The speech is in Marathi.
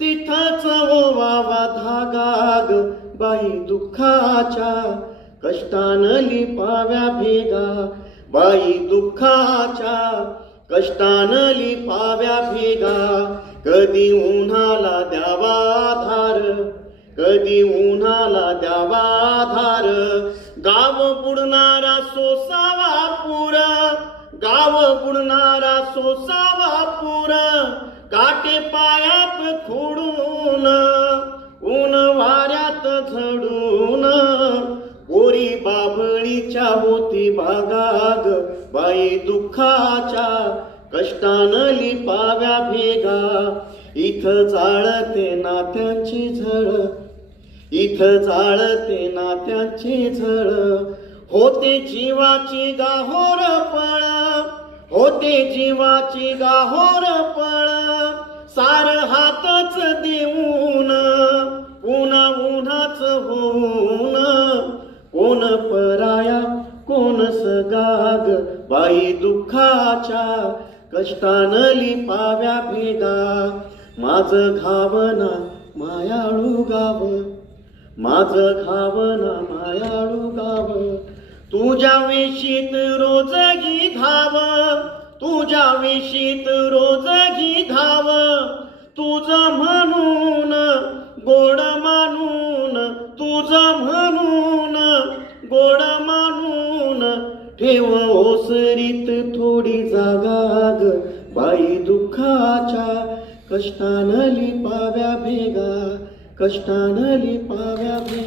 तिथंच ओवावा धागा ग बाई दुःखाच्या, कष्टानं लिपाव्या भेगा बाई दुःखाच्या, कष्टानं लिपाव्या भेगा. कधी उन्हाला द्यावा धार, कधी उन्हाला द्यावा धार. गाव बुडणारा सोसावा पूर, गाव बुडणारा सोसावा पूर. काटे पायात खोडून, ऊन वाऱ्यात झडून. गोरी बाभळीच्या होती बागाग बाई दुःखाच्या, कष्टानं लिपाव्या भेगा. इथं जाळते नात्यांची झळ, इथं जाळते नात्यांची झळ. होते जीवाची गाहोर पळ, होते जीवाची गाहोर पळ. सार हातच देऊन, पुन्हा उन्हाच होऊन. कोण पराया कोण सगाग बाई दुःखाच्या, कष्टानं लिपाव्या भेगा. माझं घावना मायाळू गाव, माझं घावना मायाळू गाव. तुझ्या वेशीत रोजगी धाव, तुझ्या वेशीत रोजगी धाव. तुझं म्हणून गोड मानून, तुझं म्हणून गोड मानून. ठेव ओसरीत थोडी जागा ग बाई दुःखाच्या, कष्टानं लिपाव्या भेगा, कष्टानं लिपाव्या भेगा.